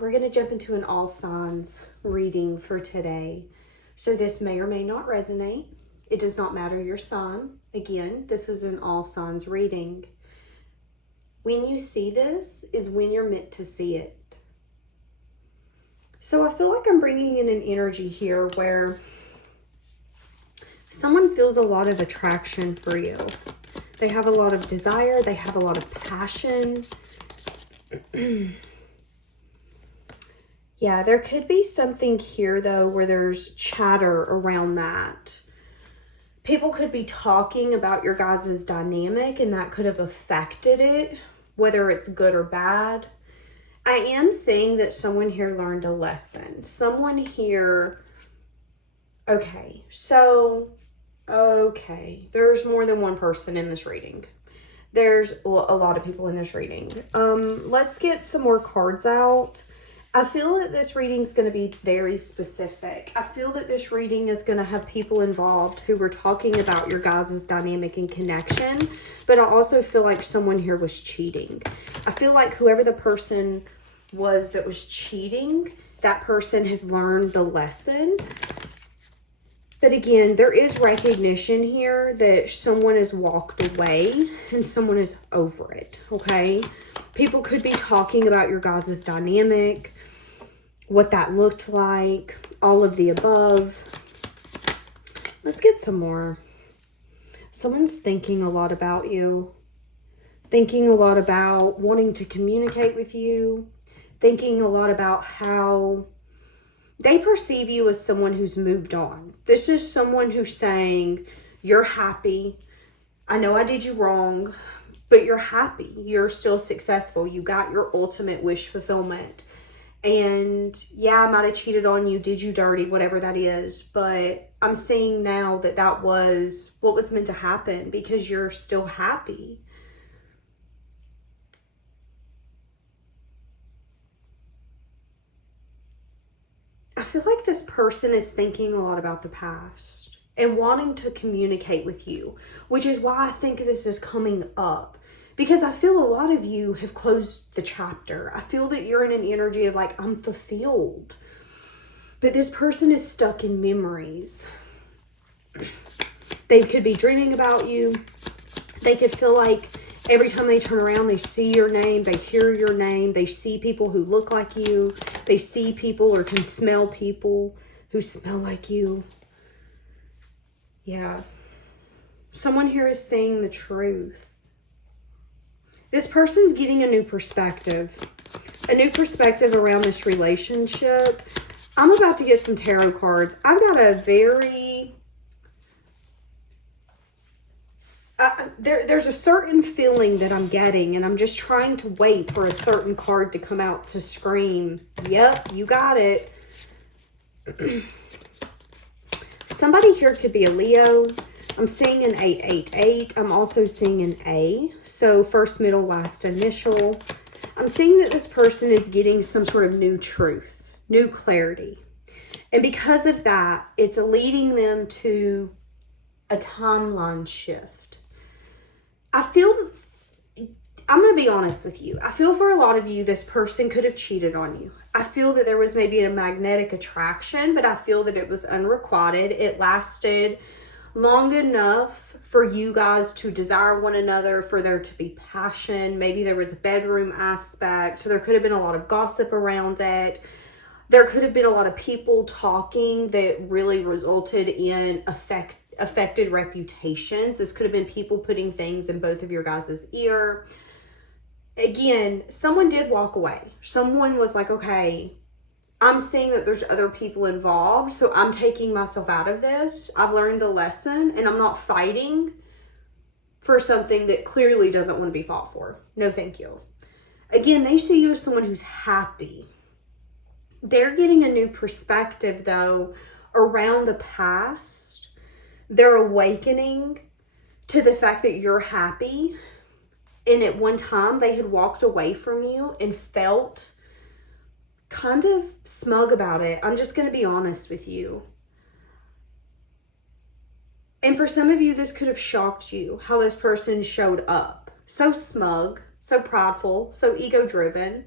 we're going to jump into an all signs reading for today. So this may or may not resonate. It does not matter your sign. Again, this is an all signs reading. When you see this is when you're meant to see it. So I feel like I'm bringing in an energy here where someone feels a lot of attraction for you. They have a lot of desire. They have a lot of passion. Yeah, there could be something here, though, where there's chatter around that. People could be talking about your guys' dynamic, and that could have affected it, whether it's good or bad. I am saying that someone here learned a lesson. Someone here... Okay, there's more than one person in this reading. There's a lot of people in this reading. Let's get some more cards out. I feel that this reading is going to be very specific. I feel that this reading is going to have people involved who were talking about your guys' dynamic and connection, but I also feel like someone here was cheating. I feel like whoever the person was that was cheating, that person has learned the lesson. But again, there is recognition here that someone has walked away and someone is over it, okay? People could be talking about your guys' dynamic, what that looked like, all of the above. Let's get some more. Someone's thinking a lot about you, thinking a lot about wanting to communicate with you, thinking a lot about how they perceive you as someone who's moved on. This is someone who's saying, you're happy. I know I did you wrong, but you're happy. You're still successful. You got your ultimate wish fulfillment. And yeah, I might have cheated on you, did you dirty, whatever that is. But I'm seeing now that that was what was meant to happen because you're still happy. I feel like this person is thinking a lot about the past and wanting to communicate with you, which is why I think this is coming up. Because I feel a lot of you have closed the chapter. I feel that you're in an energy of like, I'm fulfilled. But this person is stuck in memories. They could be dreaming about you. They could feel like every time they turn around, they see your name, they hear your name, they see people who look like you. They see people or can smell people who smell like you. Yeah. Someone here is saying the truth. This person's getting a new perspective around this relationship. I'm about to get some tarot cards. I've got a very... there's a certain feeling that I'm getting, and I'm just trying to wait for a certain card to come out to scream, yep, you got it. Somebody here could be a Leo. I'm seeing an 888. I'm also seeing an A. So first, middle, last initial. I'm seeing that this person is getting some sort of new truth, new clarity. And because of that, it's leading them to a timeline shift. I feel, I'm going to be honest with you. I feel for a lot of you, this person could have cheated on you. I feel that there was maybe a magnetic attraction, but I feel that it was unrequited. It lasted long enough for you guys to desire one another, for there to be passion. Maybe there was a bedroom aspect. So there could have been a lot of gossip around it. There could have been a lot of people talking that really resulted in affected reputations. This could have been people putting things in both of your guys' ear. Again, someone did walk away. Someone was like, okay, I'm seeing that there's other people involved, so I'm taking myself out of this. I've learned the lesson, and I'm not fighting for something that clearly doesn't want to be fought for. No, thank you. Again, they see you as someone who's happy. They're getting a new perspective, though, around the past. They're awakening to the fact that you're happy. And at one time, they had walked away from you and felt kind of smug about it. I'm just going to be honest with you. And for some of you, this could have shocked you, how this person showed up. So smug, so prideful, so ego-driven.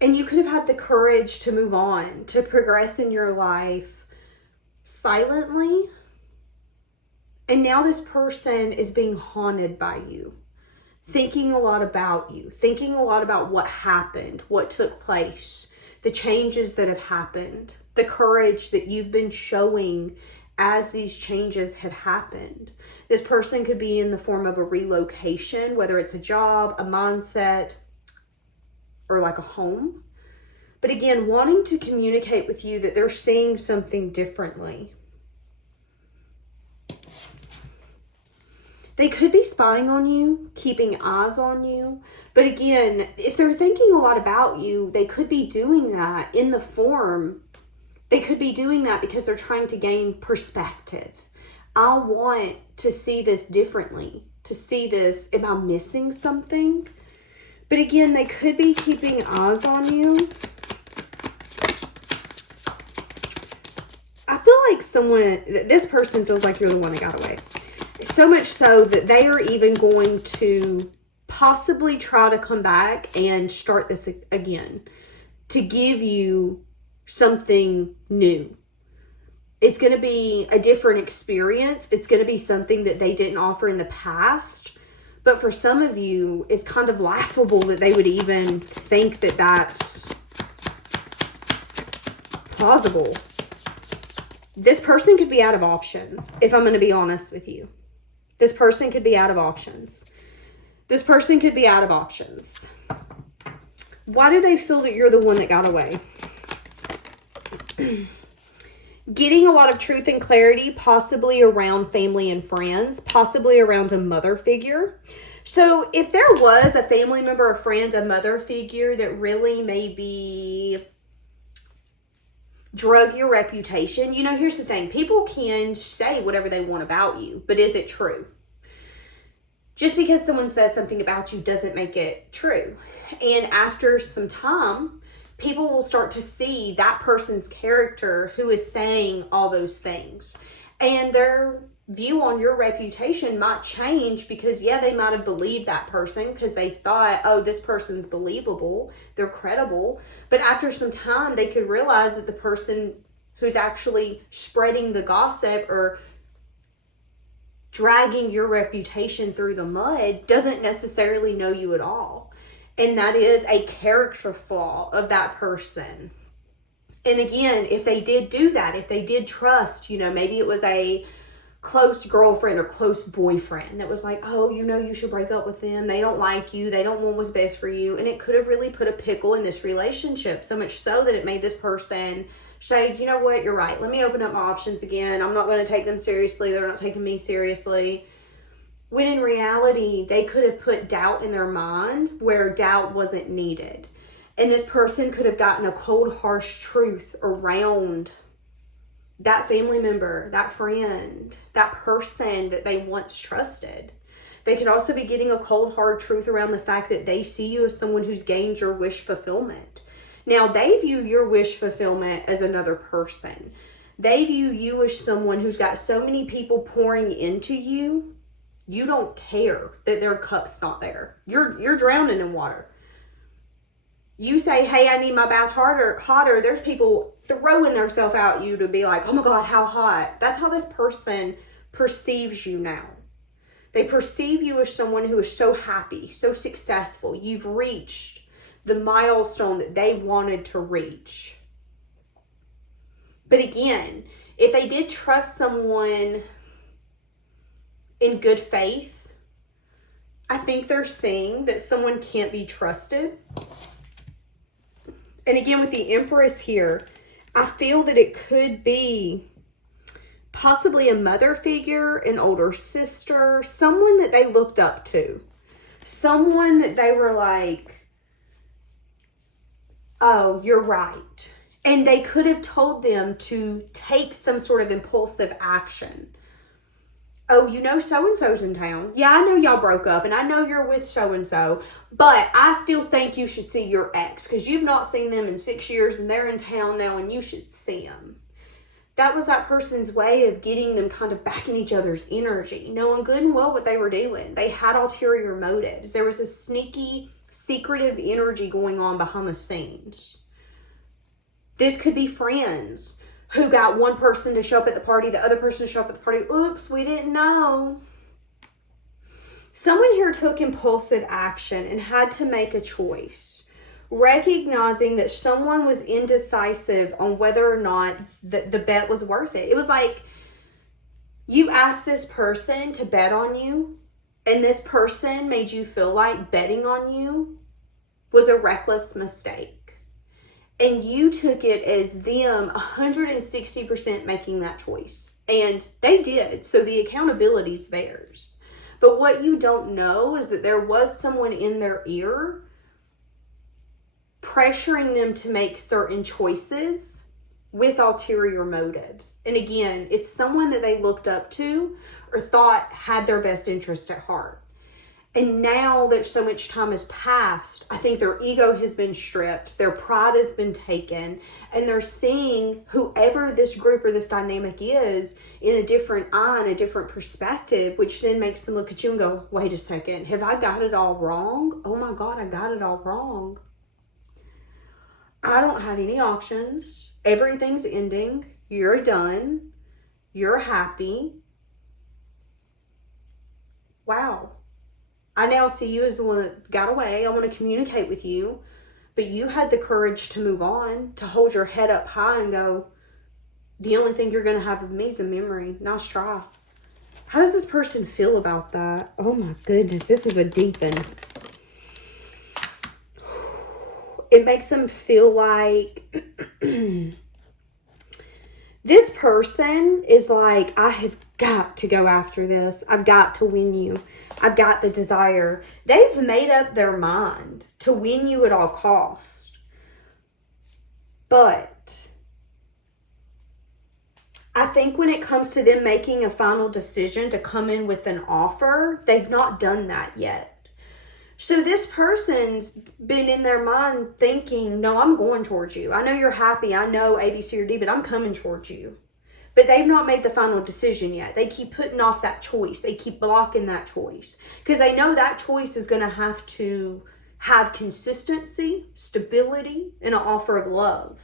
And you could have had the courage to move on, to progress in your life silently. And now this person is being haunted by you, thinking a lot about you, thinking a lot about what happened, what took place, the changes that have happened, the courage that you've been showing as these changes have happened. This person could be in the form of a relocation, whether it's a job, a mindset, or like a home. But again, wanting to communicate with you that they're seeing something differently. They could be spying on you, keeping eyes on you. But again, if they're thinking a lot about you, they could be doing that in the form. They could be doing that because they're trying to gain perspective. I want to see this differently, to see this, am I missing something? But again, they could be keeping eyes on you. I feel like this person feels like you're the one that got away. So much so that they are even going to possibly try to come back and start this again to give you something new. It's going to be a different experience. It's going to be something that they didn't offer in the past. But for some of you, it's kind of laughable that they would even think that that's plausible. This person could be out of options, if I'm going to be honest with you. This person could be out of options. This person could be out of options. Why do they feel that you're the one that got away? Getting a lot of truth and clarity, possibly around family and friends, possibly around a mother figure. So if there was a family member, a friend, a mother figure that really maybe drug your reputation, you know, here's the thing. People can say whatever they want about you, but is it true? Just because someone says something about you doesn't make it true. And after some time, people will start to see that person's character who is saying all those things. And their view on your reputation might change because, yeah, they might have believed that person because they thought, oh, this person's believable, they're credible. But after some time, they could realize that the person who's actually spreading the gossip or dragging your reputation through the mud doesn't necessarily know you at all. And that is a character flaw of that person. And again, if they did do that, if they did trust, you know, maybe it was a close girlfriend or close boyfriend that was like, oh, you know, you should break up with them. They don't like you. They don't want what's best for you. And it could have really put a pickle in this relationship, so much so that it made this person say, you know what, you're right. Let me open up my options again. I'm not going to take them seriously. They're not taking me seriously. When in reality, they could have put doubt in their mind where doubt wasn't needed. And this person could have gotten a cold, harsh truth around that family member, that friend, that person that they once trusted. They could also be getting a cold, hard truth around the fact that they see you as someone who's gained your wish fulfillment. Now, they view your wish fulfillment as another person. They view you as someone who's got so many people pouring into you, you don't care that their cup's not there. You're drowning in water. You say, hey, I need my bath hotter. There's people throwing themselves at you to be like, oh my God, how hot. That's how this person perceives you now. They perceive you as someone who is so happy, so successful. You've reached the milestone that they wanted to reach. But again, if they did trust someone in good faith, I think they're seeing that someone can't be trusted. And again, with the Empress here, I feel that it could be possibly a mother figure, an older sister, someone that they looked up to. Someone that they were like, oh, you're right. And they could have told them to take some sort of impulsive action. Oh, you know so-and-so's in town. Yeah, I know y'all broke up and I know you're with so-and-so, but I still think you should see your ex because you've not seen them in 6 years and they're in town now and you should see them. That was that person's way of getting them kind of back in each other's energy, knowing good and well what they were doing. They had ulterior motives. There was a sneaky secretive energy going on behind the scenes. This could be friends who got one person to show up at the party, the other person to show up at the party. Oops, we didn't know. Someone here took impulsive action and had to make a choice, recognizing that someone was indecisive on whether or not the bet was worth it. It was like you asked this person to bet on you, and this person made you feel like betting on you was a reckless mistake. And you took it as them 160% making that choice. And they did. So the accountability's theirs. But what you don't know is that there was someone in their ear pressuring them to make certain choices with ulterior motives. And again, it's someone that they looked up to or thought had their best interest at heart. And now that so much time has passed, I think their ego has been stripped, their pride has been taken, and they're seeing whoever this group or this dynamic is in a different eye, in a different perspective, which then makes them look at you and go, wait a second, have I got it all wrong? Oh my God, I got it all wrong. I don't have any options. Everything's ending. You're done. You're happy. Wow. I now see you as the one that got away. I want to communicate with you. But you had the courage to move on, to hold your head up high and go, the only thing you're going to have of me is a memory. Nice try. How does this person feel about that? Oh my goodness, this is a deep one. It makes them feel like this person is like, I have got to go after this. I've got to win you. I've got the desire. They've made up their mind to win you at all costs. But I think when it comes to them making a final decision to come in with an offer, they've not done that yet. So this person's been in their mind thinking, no, I'm going towards you. I know you're happy. I know A, B, C, or D, but I'm coming towards you. But they've not made the final decision yet. They keep putting off that choice. They keep blocking that choice. Because they know that choice is going to have consistency, stability, and an offer of love.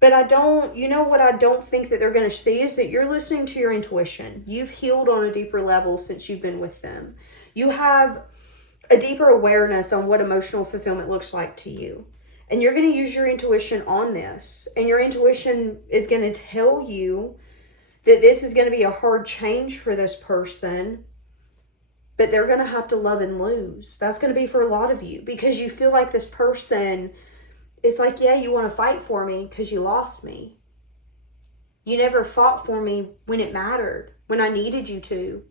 But you know what I don't think that they're going to see is that you're listening to your intuition. You've healed on a deeper level since you've been with them. You have a deeper awareness on what emotional fulfillment looks like to you. And you're going to use your intuition on this. And your intuition is going to tell you that this is going to be a hard change for this person. But they're going to have to love and lose. That's going to be for a lot of you. Because you feel like this person is like, yeah, you want to fight for me because you lost me. You never fought for me when it mattered. When I needed you to.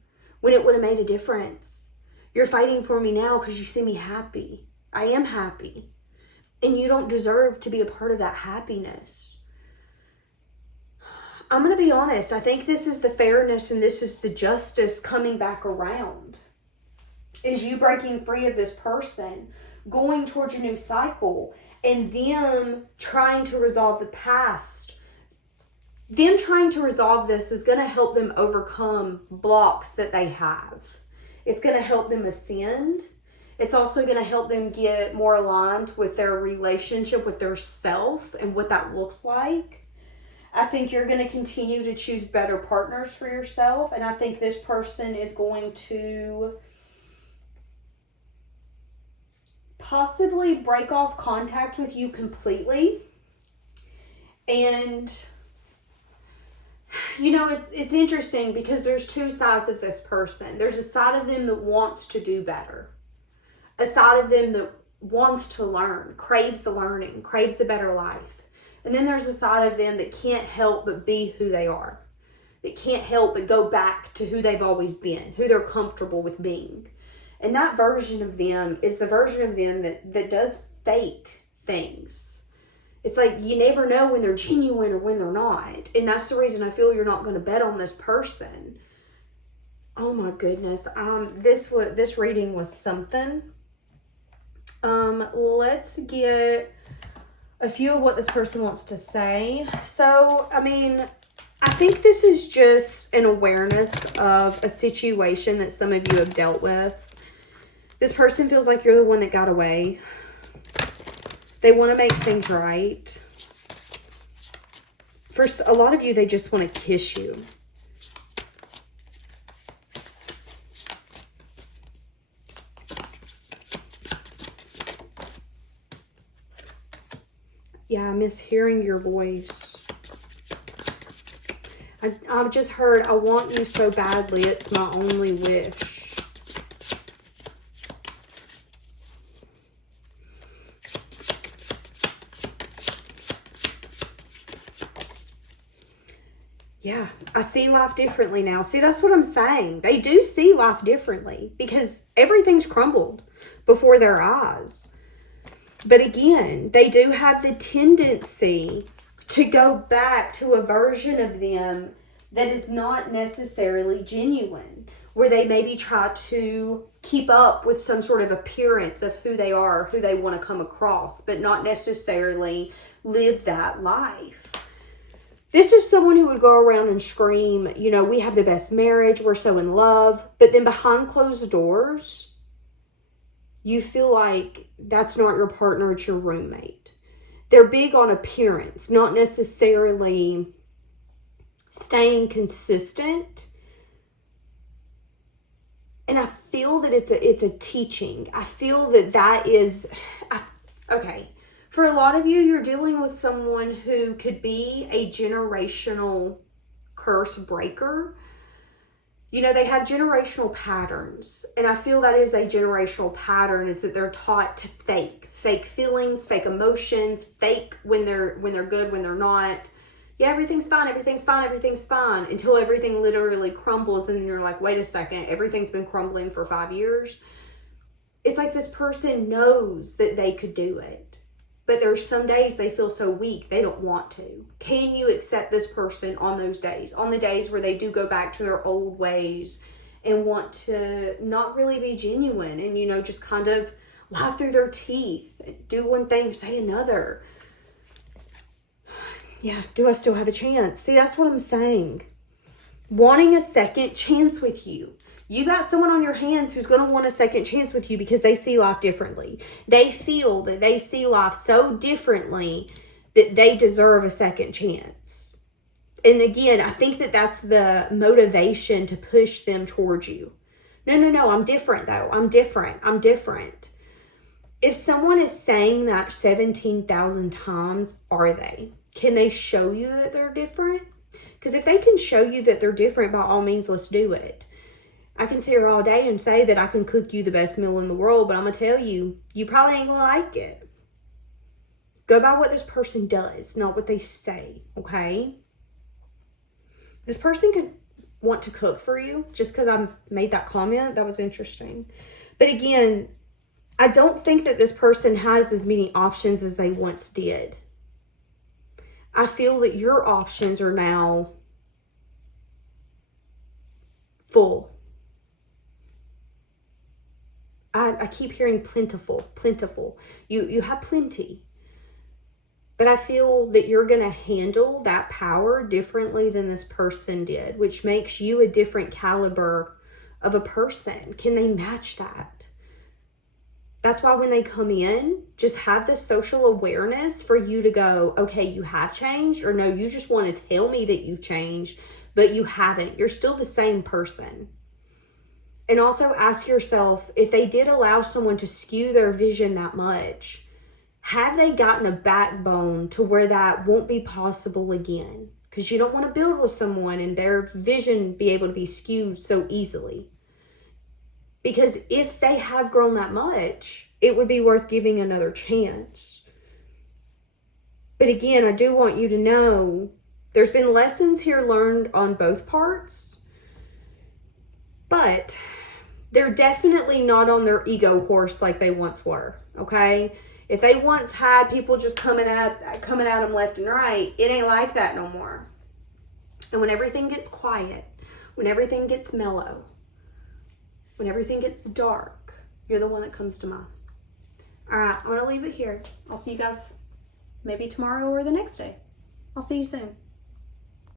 When it would have made a difference. You're fighting for me now because you see me happy. I am happy. And you don't deserve to be a part of that happiness. I'm going to be honest. I think this is the fairness and this is the justice coming back around. Is you breaking free of this person, going towards a new cycle, and them trying to resolve the past. Them trying to resolve this is going to help them overcome blocks that they have. It's going to help them ascend. It's also going to help them get more aligned with their relationship with their self and what that looks like. I think you're going to continue to choose better partners for yourself. And I think this person is going to possibly break off contact with you completely. And you know, it's interesting because there's two sides of this person. There's a side of them that wants to do better. A side of them that wants to learn, craves the learning, craves the better life. And then there's a side of them that can't help but be who they are. That can't help but go back to who they've always been, who they're comfortable with being. And that version of them is the version of them that does fake things. It's like you never know when they're genuine or when they're not. And that's the reason I feel you're not going to bet on this person. Oh my goodness. This reading was something. Let's get a few of what this person wants to say. So, I mean, I think this is just an awareness of a situation that some of you have dealt with. This person feels like you're the one that got away. They want to make things right. For a lot of you, they just want to kiss you. Yeah, I miss hearing your voice. I've just heard, I want you so badly, it's my only wish. Yeah, I see life differently now. See, that's what I'm saying. They do see life differently because everything's crumbled before their eyes. But again, they do have the tendency to go back to a version of them that is not necessarily genuine, where they maybe try to keep up with some sort of appearance of who they are, who they want to come across, but not necessarily live that life. This is someone who would go around and scream, you know, we have the best marriage, we're so in love, but then behind closed doors, you feel like that's not your partner, it's your roommate. They're big on appearance, not necessarily staying consistent. And I feel that it's a teaching. I feel that is, okay. For a lot of you, you're dealing with someone who could be a generational curse breaker. You know, they have generational patterns. And I feel that is a generational pattern, is that they're taught to fake feelings, fake emotions, fake when they're good, when they're not. Yeah, everything's fine, everything's fine, everything's fine, until everything literally crumbles and you're like, wait a second, everything's been crumbling for 5 years. It's like this person knows that they could do it. But there's some days they feel so weak, they don't want to. Can you accept this person on those days? On the days where they do go back to their old ways and want to not really be genuine and, you know, just kind of lie through their teeth, do one thing, say another. Yeah, do I still have a chance? See, that's what I'm saying. Wanting a second chance with you. You got someone on your hands who's going to want a second chance with you because they see life differently. They feel that they see life so differently that they deserve a second chance. And again, I think that that's the motivation to push them towards you. No, I'm different though. I'm different. If someone is saying that 17,000 times, are they? Can they show you that they're different? Because if they can show you that they're different, by all means, let's do it. I can sit here all day and say that I can cook you the best meal in the world, but I'm going to tell you, you probably ain't going to like it. Go by what this person does, not what they say, okay? This person could want to cook for you just because I made that comment. That was interesting. But again, I don't think that this person has as many options as they once did. I feel that your options are now full. I keep hearing plentiful. You have plenty. But I feel that you're going to handle that power differently than this person did, which makes you a different caliber of a person. Can they match that? That's why when they come in, just have this social awareness for you to go, okay, you have changed, or no, you just want to tell me that you've changed, but you haven't. You're still the same person. And also ask yourself, if they did allow someone to skew their vision that much, have they gotten a backbone to where that won't be possible again? Because you don't want to build with someone and their vision be able to be skewed so easily. Because if they have grown that much, it would be worth giving another chance. But again, I do want you to know there's been lessons here learned on both parts, but they're definitely not on their ego horse like they once were, okay? If they once had people just coming at them left and right, it ain't like that no more. And when everything gets quiet, when everything gets mellow, when everything gets dark, you're the one that comes to mind. All right, I'm going to leave it here. I'll see you guys maybe tomorrow or the next day. I'll see you soon.